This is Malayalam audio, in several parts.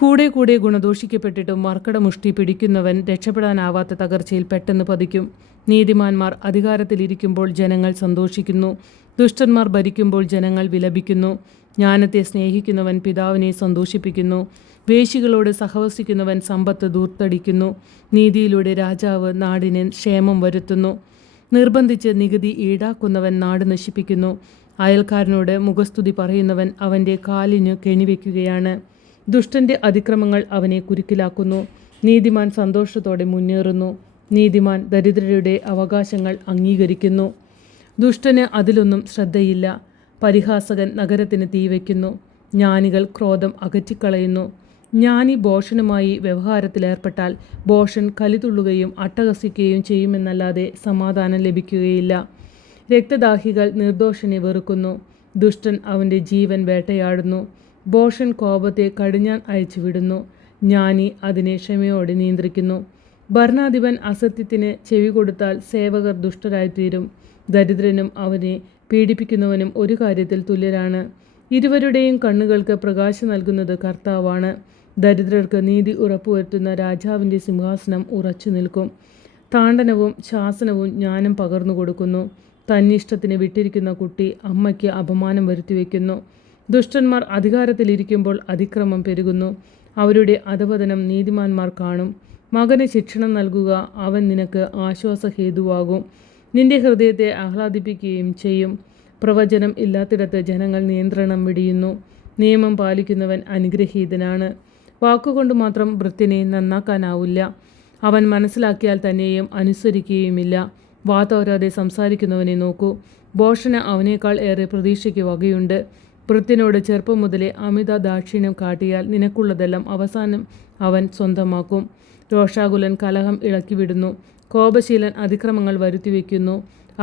കൂടെ കൂടെ ഗുണദോഷിക്കപ്പെട്ടിട്ടും മർക്കടമുഷ്ടി പിടിക്കുന്നവൻ രക്ഷപ്പെടാനാവാത്ത തകർച്ചയിൽ പെട്ടെന്ന് പതിക്കും. നീതിമാന്മാർ അധികാരത്തിലിരിക്കുമ്പോൾ ജനങ്ങൾ സന്തോഷിക്കുന്നു. ദുഷ്ടന്മാർ ഭരിക്കുമ്പോൾ ജനങ്ങൾ വിലപിക്കുന്നു. ജ്ഞാനത്തെ സ്നേഹിക്കുന്നവൻ പിതാവിനെ സന്തോഷിപ്പിക്കുന്നു. വേശികളോട് സഹവസിക്കുന്നവൻ സമ്പത്ത് ദൂർത്തടിക്കുന്നു. നീതിയിലൂടെ രാജാവ് നാടിന് ക്ഷേമം വരുത്തുന്നു. നിർബന്ധിച്ച് നികുതി ഈടാക്കുന്നവൻ നാട് നശിപ്പിക്കുന്നു. അയൽക്കാരനോട് മുഖസ്തുതി പറയുന്നവൻ അവൻ്റെ കാലിന് കെണിവെക്കുകയാണ്. ദുഷ്ടൻ്റെ അതിക്രമങ്ങൾ അവനെ കുരുക്കിലാക്കുന്നു. നീതിമാൻ സന്തോഷത്തോടെ മുന്നേറുന്നു. നീതിമാൻ ദരിദ്രരുടെ അവകാശങ്ങൾ അംഗീകരിക്കുന്നു. ദുഷ്ടന് അതിലൊന്നും ശ്രദ്ധയില്ല. പരിഹാസകൻ നഗരത്തിന് തീവയ്ക്കുന്നു. ജ്ഞാനികൾ ക്രോധം അകറ്റിക്കളയുന്നു. ജ്ഞാനി ഭോഷനുമായി വ്യവഹാരത്തിലേർപ്പെട്ടാൽ ഭോഷൻ കലിതുള്ളുകയും അട്ടഹസിക്കുകയും ചെയ്യുമെന്നല്ലാതെ സമാധാനം ലഭിക്കുകയില്ല. രക്തദാഹികൾ നിർദോഷനെ വെറുക്കുന്നു. ദുഷ്ടൻ അവൻ്റെ ജീവൻ വേട്ടയാടുന്നു. ഭോഷൻ കോപത്തെ കടിഞ്ഞാൻ അയച്ചു വിടുന്നു. ജ്ഞാനി അതിനെ ക്ഷമയോടെ നിയന്ത്രിക്കുന്നു. ഭരണാധിപൻ അസത്യത്തിന് ചെവി കൊടുത്താൽ സേവകർ ദുഷ്ടരായിത്തീരും. ദരിദ്രനും അവനെ പീഡിപ്പിക്കുന്നവനും ഒരു കാര്യത്തിൽ തുല്യരാണ്. ഇരുവരുടെയും കണ്ണുകൾക്ക് പ്രകാശം നൽകുന്നത് കർത്താവാണ്. ദരിദ്രർക്ക് നീതി ഉറപ്പുവരുത്തുന്ന രാജാവിൻ്റെ സിംഹാസനം ഉറച്ചു നിൽക്കും. താണ്ഡനവും ശാസനവും ജ്ഞാനം പകർന്നു കൊടുക്കുന്നു. തന്നിഷ്ടത്തിന് വിട്ടിരിക്കുന്ന കുട്ടി അമ്മയ്ക്ക് അപമാനം വരുത്തിവെക്കുന്നു. ദുഷ്ടന്മാർ അധികാരത്തിലിരിക്കുമ്പോൾ അതിക്രമം പെരുകുന്നു. അവരുടെ അധപതനം നീതിമാന്മാർ കാണും. മകന് ശിക്ഷണം നൽകുക, അവൻ നിനക്ക് ആശ്വാസഹേതുവാകും. നിന്റെ ഹൃദയത്തെ ആഹ്ലാദിപ്പിക്കുകയും ചെയ്യും. പ്രവചനം ഇല്ലാത്തിടത്ത് ജനങ്ങൾ നിയന്ത്രണം വെടിയുന്നു. നിയമം പാലിക്കുന്നവൻ അനുഗ്രഹീതനാണ്. വാക്കുകൊണ്ട് മാത്രം ഭൃത്യനെ നന്നാക്കാനാവില്ല. അവൻ മനസ്സിലാക്കിയാൽ തന്നെയും അനുസരിക്കുകയുമില്ല. വാതോരാതെ സംസാരിക്കുന്നവനെ നോക്കൂ. ഭോഷന് അവനേക്കാൾ ഏറെ പ്രതീക്ഷയ്ക്ക് വകയുണ്ട്. ഭൃത്യനോട് ചെറുപ്പം മുതലേ അമിത ദാക്ഷിണ്യം കാട്ടിയാൽ നിനക്കുള്ളതെല്ലാം അവസാനം അവൻ സ്വന്തമാക്കും. രോഷാകുലൻ കലഹം ഇളക്കിവിടുന്നു. കോപശീലൻ അതിക്രമങ്ങൾ വരുത്തിവെക്കുന്നു.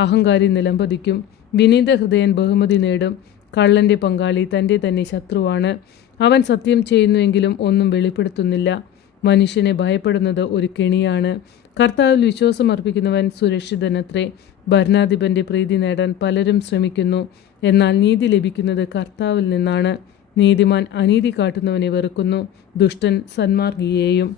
അഹങ്കാരി നിലംപതിക്കും. വിനീത ഹൃദയൻ ബഹുമതി നേടും. കള്ളൻ്റെ പങ്കാളി തൻ്റെ തന്നെ ശത്രുവാണ്. അവൻ സത്യം ചെയ്യുന്നുവെങ്കിലും ഒന്നും വെളിപ്പെടുത്തുന്നില്ല. മനുഷ്യനെ ഭയപ്പെടുന്നത് ഒരു കെണിയാണ്. കർത്താവിൽ വിശ്വാസമർപ്പിക്കുന്നവൻ സുരക്ഷിതനത്രേ. ഭരണാധിപൻ്റെ പ്രീതി നേടാൻ പലരും ശ്രമിക്കുന്നു. എന്നാൽ നീതി ലഭിക്കുന്നത് കർത്താവിൽ നിന്നാണ്. നീതിമാൻ അനീതി കാട്ടുന്നവനെ വെറുക്കുന്നു. ദുഷ്ടൻ സന്മാർഗിയെയും.